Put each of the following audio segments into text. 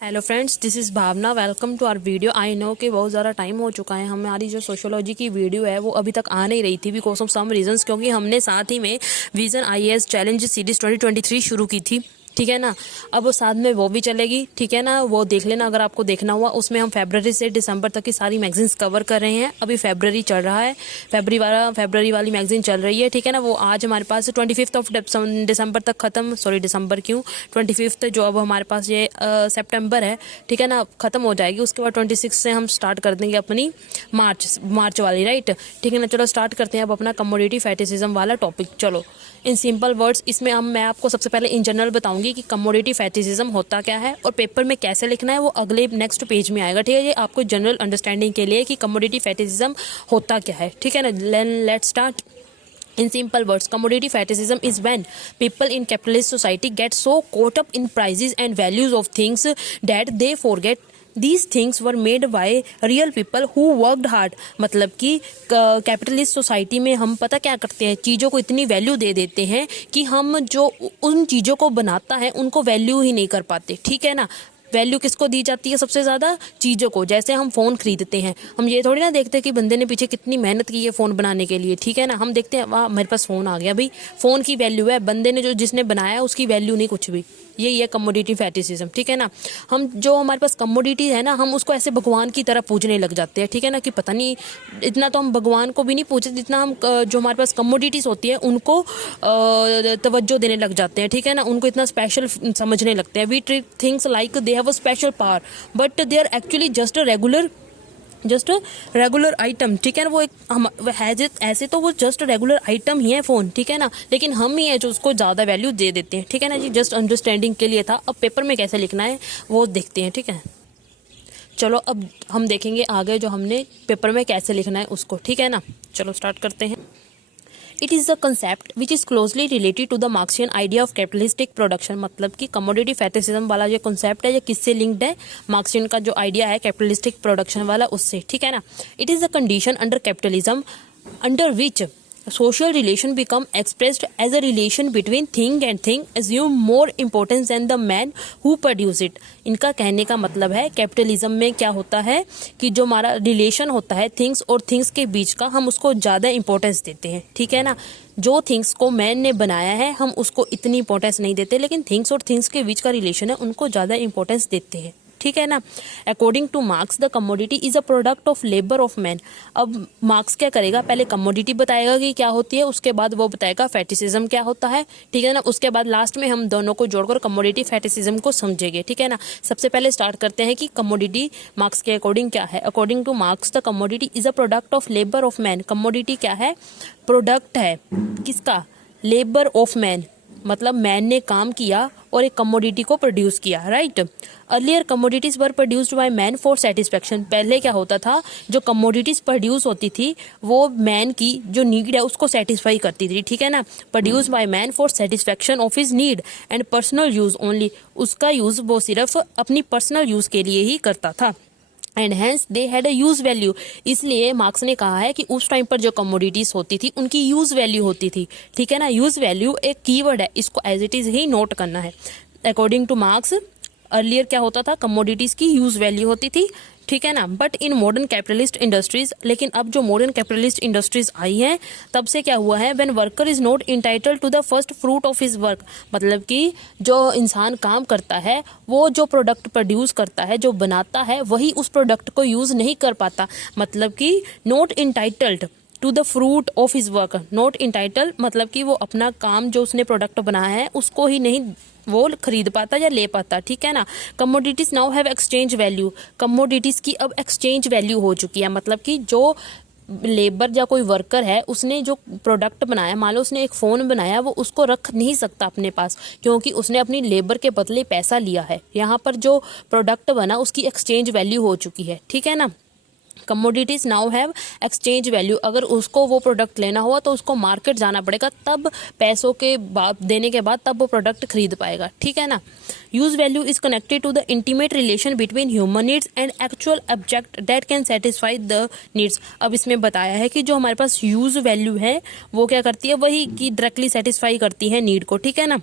Hello friends, this is Bhavna. Welcome to our video. I know कि बहुत ज़्यादा time हो चुका है, हमारी जो सोशियोलॉजी की वीडियो है वो अभी तक आ नहीं रही थी बिकॉज ऑफ सम रीजंस, क्योंकि हमने साथ ही में विजन आईएएस चैलेंज सीरीज 2023 शुरू की थी। ठीक है ना। अब वो साथ में वो भी चलेगी। ठीक है ना, वो देख लेना अगर आपको देखना हुआ। उसमें हम फरवरी से दिसंबर तक की सारी मैगजीन्स कवर कर रहे हैं। अभी फरवरी चल रहा है, फरवरी वाली मैगजीन चल रही है। ठीक है ना। वो आज हमारे पास 25 ऑफ दिसंबर तक खत्म, सॉरी दिसंबर क्यों, 25 जो अब हमारे पास ये सितंबर है। ठीक है ना, खत्म हो जाएगी। उसके बाद 26 से हम स्टार्ट कर देंगे अपनी मार्च वाली, राइट। ठीक है ना, चलो स्टार्ट करते हैं अब अपना कमोडिटी फैटिसिज्म वाला टॉपिक। चलो इन सिंपल वर्ड्स, इसमें हम मैं आपको सबसे पहले इन जनरल बताऊंगी कि कमोडिटी फैटिसिज्म होता क्या है और पेपर में कैसे लिखना है, वो अगले नेक्स्ट पेज में आएगा। ठीक है, ये आपको जनरल अंडरस्टैंडिंग के लिए कि कमोडिटी फैटिसिज्म होता क्या है। ठीक है ना, let's start. In simple words, commodity fetishism is when people in capitalist society get so caught up in prices and values of things that they forget these things were made by real people who worked hard। मतलब कि capitalist society में हम पता क्या करते हैं, चीज़ों को इतनी वैल्यू दे देते हैं कि हम जो उन चीज़ों को बनाता है उनको वैल्यू ही नहीं कर पाते। ठीक है ना। वैल्यू किसको दी जाती है सबसे ज़्यादा? चीज़ों को। जैसे हम फ़ोन खरीदते हैं, हम ये थोड़ी ना देखते कि बंदे ने पीछे कितनी मेहनत की है फ़ोन बनाने के लिए। ठीक है ना, हम देखते हैं वाह मेरे पास फ़ोन आ गया, भाई फ़ोन की वैल्यू है, बंदे ने जो जिसने बनाया उसकी वैल्यू नहीं कुछ भी। यही है कमोडिटी फैटिसिज्म। ठीक है ना, हम जो हमारे पास कमोडिटी है ना, हम उसको ऐसे भगवान की तरह पूजने लग जाते हैं। ठीक है ना, कि पता नहीं, इतना तो हम भगवान को भी नहीं पूछते जितना हम जो हमारे पास कमोडिटीज़ होती है उनको तवज्जो देने लग जाते हैं। ठीक है ना, उनको इतना स्पेशल समझने लगते हैं। We treat things like they have a special power but they are actually just a regular item. ठीक है ना, वो एक हम ऐसे तो वो जस्ट रेगुलर आइटम ही है फ़ोन। ठीक है ना, लेकिन हम ही है जो उसको ज़्यादा वैल्यू दे देते हैं। ठीक है ना जी, जस्ट अंडरस्टैंडिंग के लिए था। अब पेपर में कैसे लिखना है वो देखते हैं। ठीक है, चलो अब हम देखेंगे आगे जो हमने पेपर में कैसे लिखना है उसको। ठीक है ना, चलो स्टार्ट करते हैं। It is the concept which is closely related to the Marxian idea of capitalistic production. मतलब कि कमोडिटी फैटिसिज्म वाला जो कंसेप्ट है ये किससे लिंक्ड है? मार्क्सियन का जो आइडिया है कैपिटलिस्टिक प्रोडक्शन वाला, उससे। ठीक है ना। It is the condition under capitalism under which social relation become expressed as a relation between thing and thing assume more importance than the man who produce it। इनका कहने का मतलब है कैपिटलिज्म में क्या होता है कि जो हमारा रिलेशन होता है थिंग्स और थिंग्स के बीच का, हम उसको ज़्यादा इंपॉर्टेंस देते हैं। ठीक है ना, जो थिंग्स को मैन ने बनाया है हम उसको इतनी इंपॉर्टेंस नहीं देते, लेकिन थिंग्स और थिंग्स के बीच का रिलेशन है उनको ज़्यादा इंपॉर्टेंस देते हैं। ठीक है ना। According two marks the commodity is a product of labour of man. अब मार्क्स क्या करेगा, पहले कमोडिटी बताएगा कि क्या होती है, उसके बाद वो बताएगा फैटिसिज्म क्या होता है। ठीक है ना, उसके बाद लास्ट में हम दोनों को जोड़कर कमोडिटी फैटिसिज्म को समझेंगे। ठीक है ना, सबसे पहले स्टार्ट करते हैं कि कमोडिटी मार्क्स के अकॉर्डिंग क्या है। According two marks the commodity is a product of labour of man. Commodity क्या है? प्रोडक्ट है किसका? Labour of man. मतलब मैन ने काम किया और एक कमोडिटी को प्रोड्यूस किया, right. Earlier commodities were produced by man for satisfaction. पहले क्या होता था, जो कमोडिटीज प्रोड्यूस होती थी वो मैन की जो नीड है उसको सेटिस्फाई करती थी। ठीक है ना, produce by man for satisfaction of his need and personal use only. उसका यूज वो सिर्फ अपनी पर्सनल यूज के लिए ही करता था। And hence they had a use value. इसलिए मार्क्स ने कहा है कि उस टाइम पर जो कमोडिटीज होती थी उनकी यूज वैल्यू होती थी। ठीक है ना, यूज वैल्यू एक कीवर्ड है, इसको एज इट इज ही नोट करना है। अकॉर्डिंग टू मार्क्स अर्लियर क्या होता था, कमोडिटीज की यूज वैल्यू होती थी। ठीक है ना, but in modern capitalist industries, लेकिन अब जो मॉडर्न कैपिटलिस्ट इंडस्ट्रीज आई हैं तब से क्या हुआ है, when worker is not entitled to the first fruit of his work. मतलब कि जो इंसान काम करता है वो जो प्रोडक्ट प्रोड्यूस करता है, जो बनाता है, वही उस प्रोडक्ट को यूज नहीं कर पाता। मतलब कि not entitled to the fruit of his work. Not entitled मतलब कि वो अपना काम जो उसने प्रोडक्ट बनाया है उसको ही नहीं वो खरीद पाता या ले पाता। ठीक है ना। Commodities now have exchange value. Commodities की अब एक्सचेंज वैल्यू हो चुकी है। मतलब कि जो लेबर या कोई वर्कर है उसने जो प्रोडक्ट बनाया, मान लो उसने एक फ़ोन बनाया, वो उसको रख नहीं सकता अपने पास क्योंकि उसने अपनी लेबर के बदले पैसा लिया है। यहाँ पर जो प्रोडक्ट बना उसकी एक्सचेंज वैल्यू हो चुकी है। ठीक है ना। Commodities now have exchange value. अगर उसको वो प्रोडक्ट लेना हुआ तो उसको मार्केट जाना पड़ेगा, तब पैसों के बाद देने के बाद तब वो प्रोडक्ट खरीद पाएगा। ठीक है ना। Use value is connected to the intimate relation between human needs and actual object that can satisfy the needs. अब इसमें बताया है कि जो हमारे पास यूज वैल्यू है वो क्या करती है, वही की डायरेक्टली सेटिस्फाई करती है नीड को। ठीक है ना।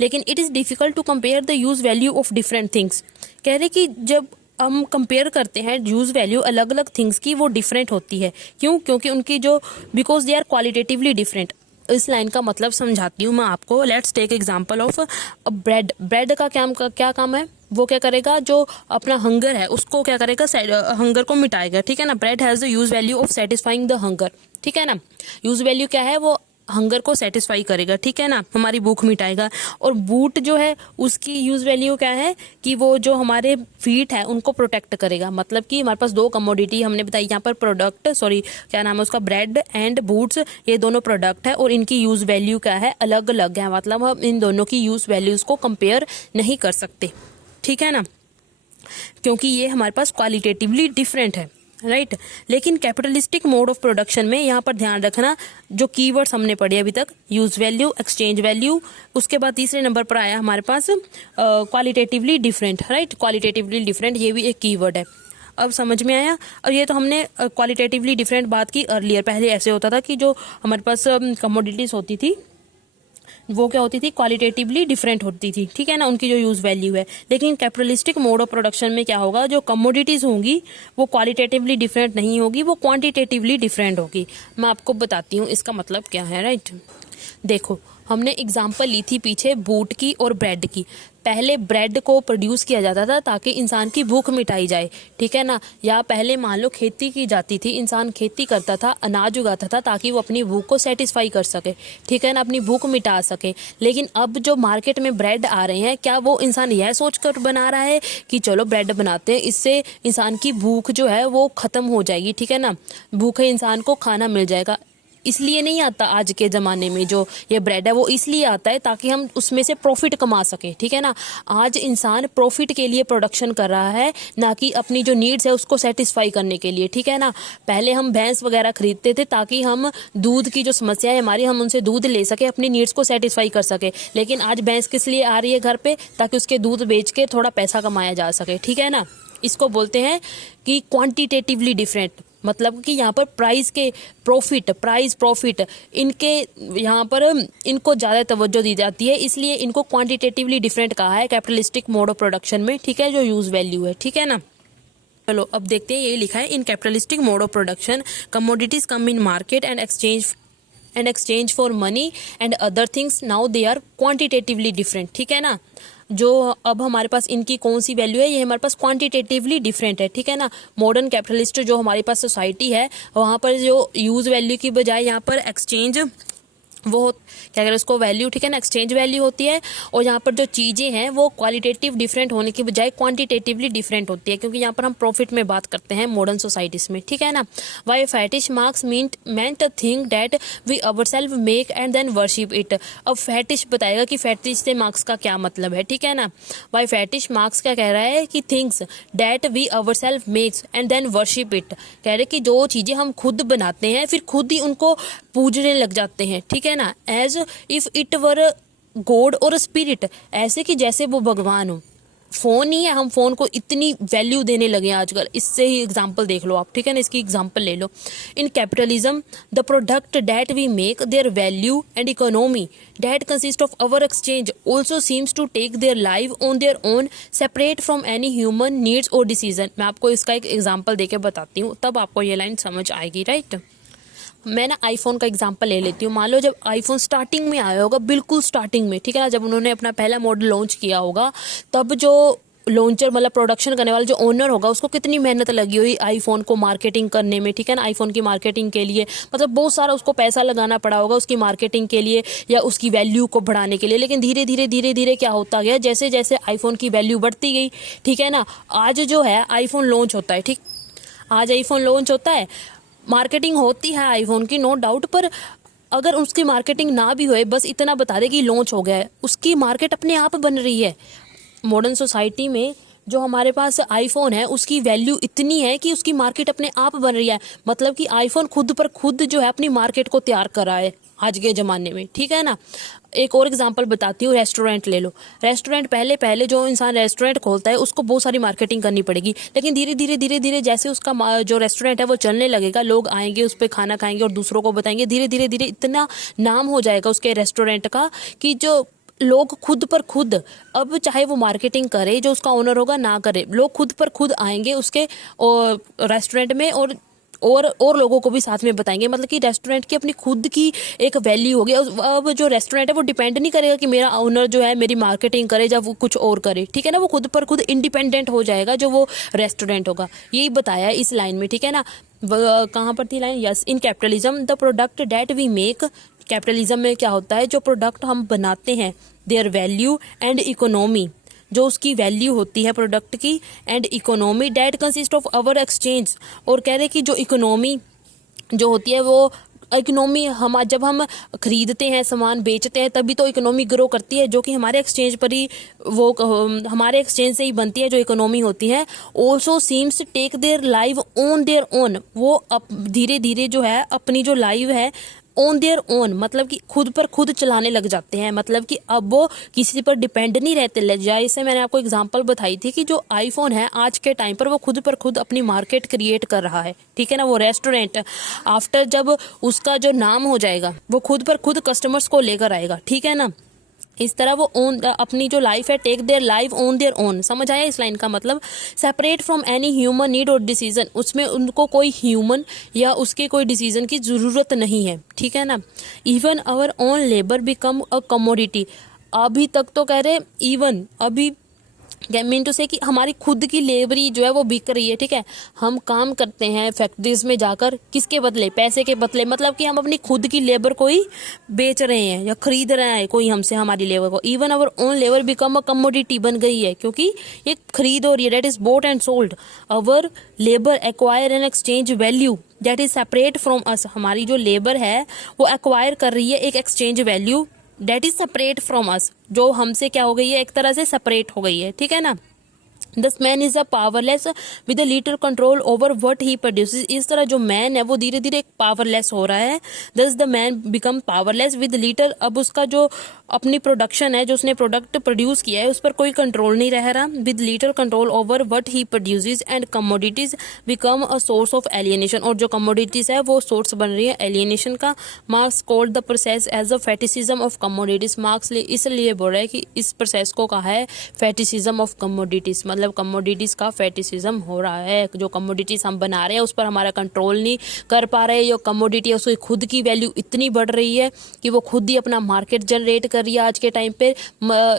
लेकिन it is difficult to compare the use value of different things. कह रहे कि जब हम कंपेयर करते हैं यूज़ वैल्यू अलग अलग थिंग्स की, वो डिफरेंट होती है। क्यों? क्योंकि उनकी जो because they are qualitatively different. इस लाइन का मतलब समझाती हूँ मैं आपको। Let's take example of bread. Bread का क्या काम है? वो क्या करेगा? जो अपना हंगर है उसको क्या करेगा? हंगर को मिटाएगा, ठीक है ना। Bread has the use value of satisfying the hunger, ठीक है ना। यूज वैल्यू क्या है? वो हंगर को सेटिस्फाई करेगा, ठीक है ना, हमारी भूख मिटाएगा। और बूट जो है उसकी यूज वैल्यू क्या है? कि वो जो हमारे फीट है उनको प्रोटेक्ट करेगा। मतलब कि हमारे पास दो कमोडिटी हमने बताई यहाँ पर, प्रोडक्ट क्या नाम है उसका, ब्रेड एंड बूट्स, ये दोनों प्रोडक्ट है और इनकी यूज वैल्यू क्या है? अलग अलग है। मतलब हम इन दोनों की यूज वैल्यूज को कंपेयर नहीं कर सकते, ठीक है ना, क्योंकि ये हमारे पास क्वालिटेटिवली डिफरेंट है, राइट। लेकिन कैपिटलिस्टिक मोड ऑफ प्रोडक्शन में यहाँ पर ध्यान रखना, जो कीवर्ड्स हमने पढ़े अभी तक, यूज वैल्यू, एक्सचेंज वैल्यू, उसके बाद तीसरे नंबर पर आया हमारे पास qualitatively different, right. Qualitatively different ये भी एक कीवर्ड है। अब समझ में आया? और ये तो हमने क्वालिटेटिवली डिफरेंट बात की अर्लियर। पहले ऐसे होता था कि जो हमारे पास कमोडिटीज होती थी वो क्या होती थी? क्वालिटेटिवली डिफरेंट होती थी, ठीक है ना, उनकी जो यूज वैल्यू है। लेकिन कैपिटलिस्टिक मोड ऑफ प्रोडक्शन में क्या होगा? जो कमोडिटीज होंगी वो क्वालिटेटिवली डिफरेंट नहीं होगी, वो क्वांटिटेटिवली डिफरेंट होगी। मैं आपको बताती हूँ इसका मतलब क्या है, राइट। देखो, हमने एग्जाम्पल ली थी पीछे बूट की और ब्रेड की। पहले ब्रेड को प्रोड्यूस किया जाता था ताकि इंसान की भूख मिटाई जाए, ठीक है ना। या पहले मान लो खेती की जाती थी, इंसान खेती करता था, अनाज उगाता था ताकि वो अपनी भूख को सेटिस्फाई कर सके, ठीक है ना, अपनी भूख मिटा सके। लेकिन अब जो मार्केट में ब्रेड आ रहे हैं, क्या वो इंसान यह सोचकर बना रहा है कि चलो ब्रेड बनाते हैं, इससे इंसान की भूख जो है वो खत्म हो जाएगी, ठीक है ना, भूखे इंसान को खाना मिल जाएगा? इसलिए नहीं आता आज के ज़माने में जो ये ब्रेड है, वो इसलिए आता है ताकि हम उसमें से प्रॉफिट कमा सकें, ठीक है ना। आज इंसान प्रॉफिट के लिए प्रोडक्शन कर रहा है, ना कि अपनी जो नीड्स है उसको सेटिस्फाई करने के लिए, ठीक है ना। पहले हम भैंस वगैरह खरीदते थे ताकि हम दूध की जो समस्या है हमारी, हम उनसे दूध ले सके, अपनी नीड्स को सेटिस्फाई कर सके। लेकिन आज भैंस किस लिए आ रही है घर पे? ताकि उसके दूध बेच के थोड़ा पैसा कमाया जा सके, ठीक है ना। इसको बोलते हैं कि क्वांटिटेटिवली डिफरेंट। मतलब कि यहाँ पर प्राइस प्रॉफिट इनके यहाँ पर इनको ज़्यादा तवज्जो दी जाती है, इसलिए इनको क्वांटिटेटिवली डिफरेंट कहा है कैपिटलिस्टिक मोड ऑफ प्रोडक्शन में, ठीक है, जो यूज वैल्यू है, ठीक है ना। चलो अब देखते हैं, यही लिखा है, in capitalistic mode of production commodities come in market and exchange for money and other things, now they are quantitatively different, ठीक है ना। जो अब हमारे पास इनकी कौन सी वैल्यू है? ये हमारे पास क्वांटिटेटिवली डिफरेंट है, ठीक है ना। मॉडर्न कैपिटलिस्ट जो हमारे पास सोसाइटी है, वहाँ पर जो यूज वैल्यू की बजाय यहाँ पर एक्सचेंज, वो क्या करें उसको, वैल्यू, ठीक है ना, एक्सचेंज वैल्यू होती है। और यहाँ पर जो चीज़ें हैं वो क्वालिटेटिव डिफरेंट होने की बजाय क्वांटिटेटिवली डिफरेंट होती है, क्योंकि यहाँ पर हम प्रॉफिट में बात करते हैं मॉडर्न सोसाइटीज़ में, ठीक है ना। Why fetish Marx meant a thing that we ourself make and then worship it. अब फैटिश बताएगा कि फैटिश से मार्क्स का क्या मतलब है, ठीक है ना। वाई फैटिश मार्क्स क्या कह रहा है कि things that we ourself makes and then worship it. कह रहे कि जो चीज़ें हम खुद बनाते हैं फिर खुद ही उनको पूजने लग जाते हैं, ठीक है ना। As if it were god और स्पिरिट, ऐसे कि जैसे वो भगवान हो। फोन ही है, हम फोन को इतनी वैल्यू देने लगे हैं आजकल। इससे ही एग्जांपल देख लो आप, ठीक है ना, इसकी एग्जांपल ले लो। In capitalism the product that we make their value and economy that consist of our exchange also seems to take their life on their own separate from any human needs और decision. मैं आपको इसका एक example देके बताती हूँ, तब आपको ये लाइन समझ आएगी, राइट। मैं ना आईफोन का एग्जांपल ले लेती हूँ। मान लो जब आईफोन स्टार्टिंग में आया होगा, बिल्कुल स्टार्टिंग में, ठीक है ना, जब उन्होंने अपना पहला मॉडल लॉन्च किया होगा, तब जो लॉन्चर मतलब प्रोडक्शन करने वाला जो ओनर होगा उसको कितनी मेहनत लगी हुई आईफोन को मार्केटिंग करने में, ठीक है ना। आईफोन की मार्केटिंग के लिए मतलब बहुत सारा उसको पैसा लगाना पड़ा होगा उसकी मार्केटिंग के लिए या उसकी वैल्यू को बढ़ाने के लिए। लेकिन धीरे धीरे क्या होता गया, जैसे जैसे आईफोन की वैल्यू बढ़ती गई, ठीक है ना। आज जो है आईफोन लॉन्च होता है, ठीक, आज आईफोन लॉन्च होता है, मार्केटिंग होती है आईफोन की, नो डाउट। पर अगर उसकी मार्केटिंग ना भी होए, बस इतना बता दे कि लॉन्च हो गया है, उसकी मार्केट अपने आप बन रही है। मॉडर्न सोसाइटी में जो हमारे पास आईफोन है उसकी वैल्यू इतनी है कि उसकी मार्केट अपने आप बन रही है। मतलब कि आईफोन खुद पर खुद जो है अपनी मार्केट को तैयार कर रहा है आज के ज़माने में, ठीक है ना। एक और एग्जांपल बताती हूँ, रेस्टोरेंट ले लो। रेस्टोरेंट पहले जो इंसान रेस्टोरेंट खोलता है उसको बहुत सारी मार्केटिंग करनी पड़ेगी। लेकिन धीरे धीरे जैसे उसका जो रेस्टोरेंट है वो चलने लगेगा, लोग आएंगे उस पर खाना खाएंगे और दूसरों को बताएंगे, धीरे धीरे इतना नाम हो जाएगा उसके रेस्टोरेंट का कि जो लोग खुद पर खुद, अब चाहे वो मार्केटिंग करे, जो उसका ओनर होगा ना करे, लोग खुद पर खुद आएंगे उसके रेस्टोरेंट में और लोगों को भी साथ में बताएंगे। मतलब कि रेस्टोरेंट की अपनी खुद की एक वैल्यू होगी। अब जो रेस्टोरेंट है वो डिपेंड नहीं करेगा कि मेरा ओनर जो है मेरी मार्केटिंग करे या वो कुछ और करे, ठीक है ना। वो खुद पर खुद इंडिपेंडेंट हो जाएगा जो वो रेस्टोरेंट होगा। यही बताया है इस लाइन में, ठीक है ना। कहाँ पर थी line? Yes, in capitalism the product that we make, capitalism में क्या होता है, जो प्रोडक्ट हम बनाते हैं, देयर वैल्यू एंड इकोनॉमी, जो उसकी वैल्यू होती है प्रोडक्ट की, and economy that consist of our exchange, और कह रहे कि जो इकोनॉमी जो होती है वो इकोनॉमी हम जब हम खरीदते हैं सामान बेचते हैं तभी तो इकोनॉमी ग्रो करती है, जो कि हमारे एक्सचेंज पर ही वो हमारे एक्सचेंज से ही बनती है जो इकोनॉमी होती है। Also seems take their live on their own, वो धीरे धीरे जो है अपनी जो लाइव है ऑन देयर ओन, मतलब कि खुद पर खुद चलाने लग जाते हैं। मतलब कि अब वो किसी पर डिपेंड नहीं रहते। जैसे मैंने आपको एग्जांपल बताई थी कि जो आईफोन है आज के टाइम पर वो खुद पर खुद अपनी मार्केट क्रिएट कर रहा है, ठीक है ना। वो रेस्टोरेंट आफ्टर जब उसका जो नाम हो जाएगा वो खुद पर खुद कस्टमर्स को लेकर आएगा, ठीक है ना। इस तरह वो ओन अपनी जो लाइफ है, take their life on their own. समझ आया इस लाइन का मतलब? Separate from any human need और डिसीजन, उसमें उनको कोई ह्यूमन या उसके कोई डिसीजन की जरूरत नहीं है, ठीक है ना। Even our own labour become a commodity, अभी तक तो कह रहे इवन अभी मीन टू से कि हमारी खुद की लेबरी जो है वो बिक रही है, ठीक है। हम काम करते हैं फैक्ट्रीज में जाकर, किसके बदले? पैसे के बदले। मतलब कि हम अपनी खुद की लेबर को ही बेच रहे हैं या खरीद रहे हैं कोई हमसे हमारी लेबर को। Even our own labour become a commodity, बन गई है क्योंकि ये खरीद हो रही है, that is bought and sold. Our labour acquire and exchange value that is separate from us, हमारी जो लेबर है वो एक्वायर कर रही है एक exchange value that is separate from us, जो हमसे क्या हो गई है, एक तरह से सेपरेट हो गई है, ठीक है ना। Thus man is a powerless with a little control over what he produces, इस तरह जो मैन है वो धीरे धीरे पावरलेस हो रहा है। Thus the man become powerless with little, अब उसका जो अपनी प्रोडक्शन है, जो उसने प्रोडक्ट प्रोड्यूस किया है उस पर कोई कंट्रोल नहीं रह रहा। With little control over what he produces and commodities become a source of alienation, और जो कमोडिटीज है वो सोर्स बन रही है एलियनेशन का। Marx called the process as a fetishism of commodities, Marx इसलिए बोल रहा है कि इस प्रोसेस को कहा है फेटिसिज्म ऑफ कमोडिटीज, मतलब कमोडिटीज का फेटिसिज्म हो रहा है। जो कमोडिटीज हम बना रहे हैं उस पर हमारा कंट्रोल नहीं कर पा रहे। जो कमोडिटी है उसकी खुद की वैल्यू इतनी बढ़ रही है कि वो खुद ही अपना मार्केट जनरेट कर रही है आज के टाइम पे।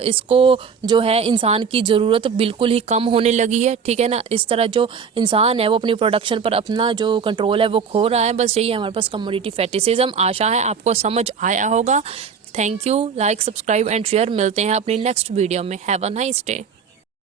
इसको जो है इंसान की ज़रूरत बिल्कुल ही कम होने लगी है, ठीक है ना। इस तरह जो इंसान है वो अपनी प्रोडक्शन पर अपना जो कंट्रोल है वो खो रहा है। बस यही है हमारे पास कमोडिटी फेटिसिज्म। आशा है आपको समझ आया होगा। Thank you, like subscribe and share. मिलते हैं अपनी नेक्स्ट वीडियो में। Have a nice day.